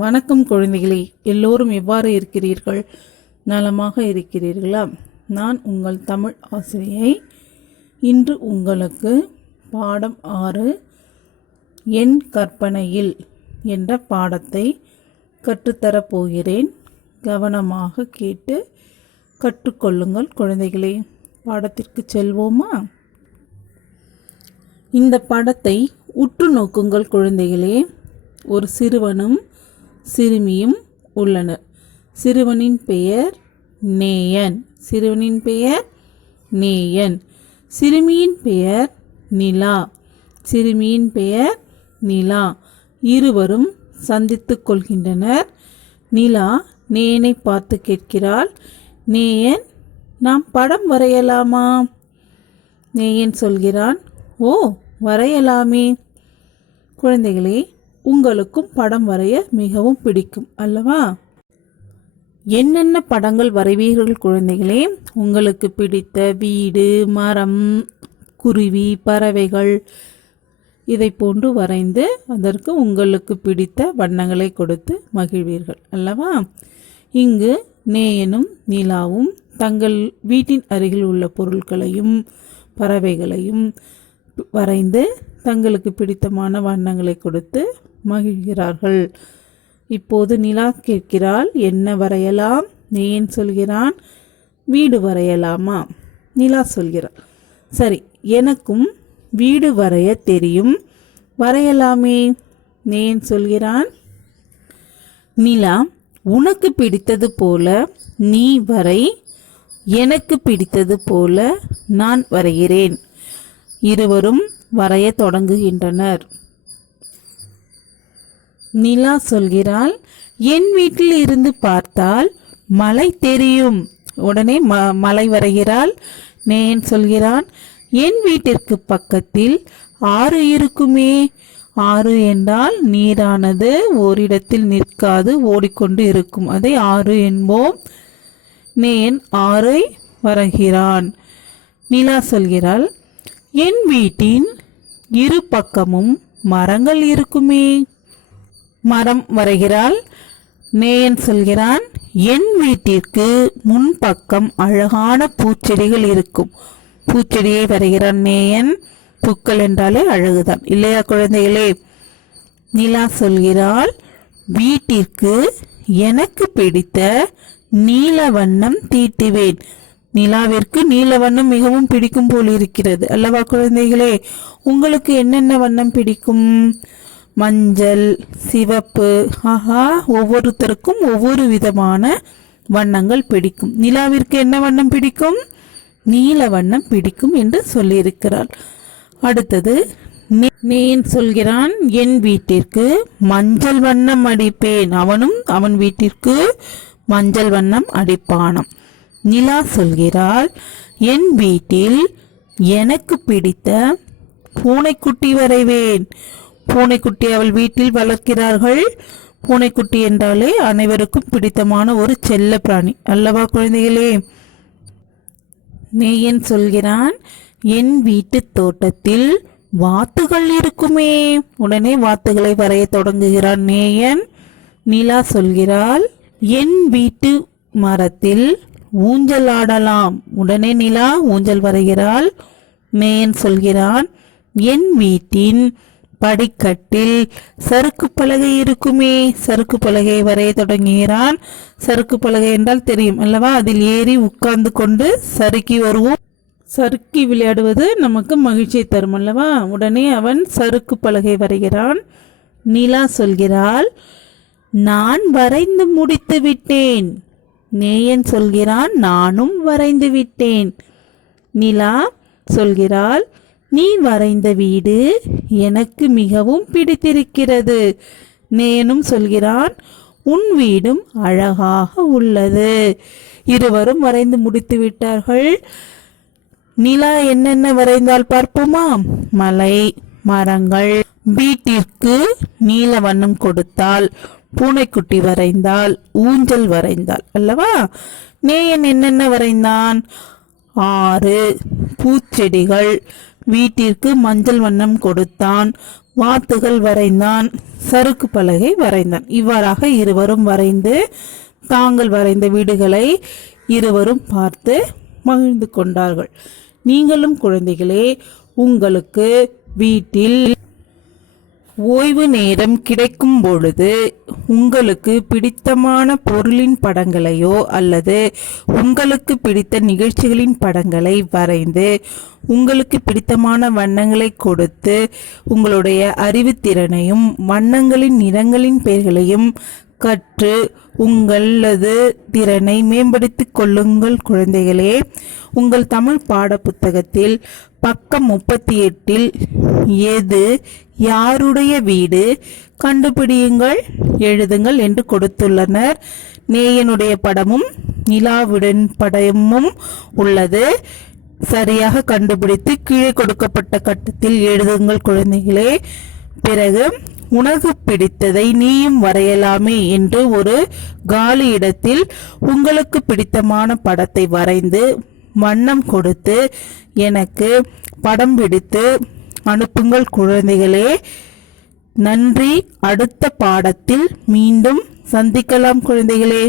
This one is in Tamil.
வணக்கம் குழந்தைகளே, எல்லோரும் எவ்வாறு இருக்கிறீர்கள்? நலமாக இருக்கிறீர்களா? நான் உங்கள் தமிழ் ஆசிரியை. இன்று உங்களுக்கு பாடம் 6 என் கற்பனையில் என்ற பாடத்தை கற்றுத்தரப்போகிறேன். கவனமாக கேட்டு கற்றுக்கொள்ளுங்கள் குழந்தைகளே. பாடத்திற்கு செல்வோமா? இந்த படத்தை உற்று நோக்குங்கள் குழந்தைகளே. ஒரு சிறுவனும் சிறுமியும் உள்ளனர். சிறுவனின் பெயர் நேயன். சிறுமியின் பெயர் நிலா. இருவரும் சந்தித்துக் கொள்கின்றனர். நிலா நேயனை பார்த்து கேட்கிறாள், நேயன், நாம் படம் வரையலாமா? நேயன் சொல்கிறான், ஓ, வரையலாமே. குழந்தைகளே, உங்களுக்கும் படம் வரைய மிகவும் பிடிக்கும் அல்லவா? என்னென்ன படங்கள் வரைவீர்கள் குழந்தைகளே? உங்களுக்கு பிடித்த வீடு, மரம், குருவி, பறவைகள் இதை போன்று வரைந்து அதற்கு உங்களுக்கு பிடித்த வண்ணங்களை கொடுத்து மகிழ்வீர்கள் அல்லவா? இங்கு நேயனும் நிலாவும் தங்கள் வீட்டின் அருகில் உள்ள பொருட்களையும் பறவைகளையும் வரைந்து தங்களுக்கு பிடித்தமான வண்ணங்களை கொடுத்து மகிழ்கிறார்கள். இப்போது நிலா கேட்கிறாள், என்ன வரையலாம்? நேயன் சொல்கிறான், வீடு வரையலாமா? நிலா சொல்கிறாள், சரி, எனக்கும் வீடு வரைய தெரியும், வரையலாமே. நேயன் சொல்கிறான், நிலா, உனக்கு பிடித்தது போல நீ வரை, எனக்கு பிடித்தது போல நான் வரைகிறேன். இருவரும் வரைய தொடங்குகின்றனர். நிலா சொல்கிறாள், என் வீட்டில் இருந்து பார்த்தால் மலை தெரியும். உடனே மலை வரைகிறாள். நேயன் சொல்கிறான், என் வீட்டிற்கு பக்கத்தில் ஆறு இருக்குமே. ஆறு என்றால் நீரானது ஓரிடத்தில் நிற்காது, ஓடிக்கொண்டு இருக்கும். அதை ஆறு என்போம். நேயன் ஆறை வரைகிறான். நிலா சொல்கிறாள், என் வீட்டின் இரு பக்கமும் மரங்கள் இருக்குமே. மரம் வரைகிறாள். நேயன் சொல்கிறான், என் வீட்டிற்கு முன்பக்கம் அழகான பூச்செடிகள் இருக்கும். பூச்செடியை வரைகிறான் நேயன். பூக்கள் என்றாலே அழகுதான் இல்லையா குழந்தைகளே? நிலா சொல்கிறாள், வீட்டிற்கு எனக்கு பிடித்த நீல வண்ணம் தீட்டுவேன். நிலாவிற்கு நீல வண்ணம் மிகவும் பிடிக்கும் போல் இருக்கிறது அல்லவா குழந்தைகளே? உங்களுக்கு என்னென்ன வண்ணம் பிடிக்கும்? மஞ்சள், சிவப்பு, ஒவ்வொருத்தருக்கும் ஒவ்வொரு விதமான வண்ணங்கள் பிடிக்கும். நிலாவிற்கு என்ன வண்ணம் பிடிக்கும்? நீல வண்ணம் பிடிக்கும் என்று சொல்லியிருக்கிறாள். அடுத்தது நேயன் சொல்கிறான், என் வீட்டிற்கு மஞ்சள் வண்ணம் அடிப்பேன். அவனும் அவன் வீட்டிற்கு மஞ்சள் வண்ணம் அடிப்பானாம். நிலா சொல்கிறாள், என் வீட்டில் எனக்கு பிடித்த பூனைக்குட்டி வரைவேன். பூனைக்குட்டி அவள் வீட்டில் வளர்க்கிறார்கள். பூனைக்குட்டி என்றாலே அனைவருக்கும் பிடித்தமான ஒரு செல்ல பிராணி அல்லவா குழந்தைகளே? நேயன் சொல்கிறான், என் வீட்டு தோட்டத்தில் வாத்துகள் இருக்குமே. உடனே வாத்துகளை வரைய தொடங்குகிறான் நேயன். நிலா சொல்கிறாள், என் வீட்டு மரத்தில் ஊஞ்சல் ஆடலாம். உடனே நிலா ஊஞ்சல் வரைகிறாள். நேயன் சொல்கிறான், என் வீட்டின் படிக்கட்டில் சறுக்கு பலகை இருக்குமே. சறுக்கு பலகை வரைய தொடங்குகிறான். சறுக்கு பலகை என்றால் தெரியும் அல்லவா? அதில் ஏறி உட்கார்ந்து கொண்டு சறுக்கி வருவோம். சறுக்கி விளையாடுவது நமக்கு மகிழ்ச்சியை தரும் அல்லவா? உடனே அவன் சறுக்கு பலகை வரைகிறான். நிலா சொல்கிறாள், நான் வரைந்து முடித்து விட்டேன். நேயன் சொல்கிறான், நானும் வரைந்து விட்டேன். நிலா சொல்கிறாள், நீ வரைந்த வீடு எனக்கு மிகவும் பிடித்திருக்கிறது. நேயனும் சொல்கிறான், உன் வீடும் அழகாக உள்ளது. இருவரும் வரைந்து முடித்து விட்டார்கள். நிலா என்னென்ன வரைந்தால் பார்ப்போமா? மலை, மரங்கள், வீட்டிற்கு நீல வண்ணம் கொடுத்தால், பூனைக்குட்டி வரைந்தால், ஊஞ்சல் வரைந்தால் அல்லவா? நேயன் என்னென்ன வரைந்தான்? ஆறு, பூச்செடிகள், வீட்டிற்கு மஞ்சள் வண்ணம் கொடுத்தான், வாத்துகள் வரைந்தான், சறுக்கு பலகை வரைந்தான். இவ்வாறாக இருவரும் வரைந்து தாங்கள் வரைந்த வீடுகளை இருவரும் பார்த்து மகிழ்ந்து கொண்டார்கள். நீங்களும் குழந்தைகளே உங்களுக்கு வீட்டில் ஓய்வு நேரம் கிடைக்கும் பொழுது உங்களுக்கு பிடித்தமான பொருளின் படங்களையோ அல்லது உங்களுக்கு பிடித்த நிகழ்ச்சிகளின் படங்களை வரைந்து உங்களுக்கு பிடித்தமான வண்ணங்களை கொடுத்து உங்களுடைய அறிவுத்திறனையும் வண்ணங்களின் நிறங்களின் பெயர்களையும் கற்று உங்களது திறனை மேம்படுத்திக் கொள்ளுங்கள் குழந்தைகளே. உங்கள் தமிழ் பாட புத்தகத்தில் பக்கம் 38 எது யாருடைய வீடு கண்டுபிடியுங்கள் எழுதுங்கள் என்று கொடுத்துள்ளனர். நேயனுடைய படமும் நிலாவுடன் படமும் உள்ளது. சரியாக கண்டுபிடித்து கீழே கொடுக்கப்பட்ட கட்டத்தில் எழுதுங்கள் குழந்தைகளே. பிறகு உனக்கு பிடித்ததை நீயும் வரையலாமே என்று ஒரு காலி இடத்தில் உங்களுக்கு பிடித்தமான படத்தை வரைந்து வண்ணம் கொடுத்து எனக்கு படம் பிடித்து அனுப்புங்கள் குழந்தைகளே. நன்றி. அடுத்த பாடத்தில் மீண்டும் சந்திக்கலாம் குழந்தைகளே.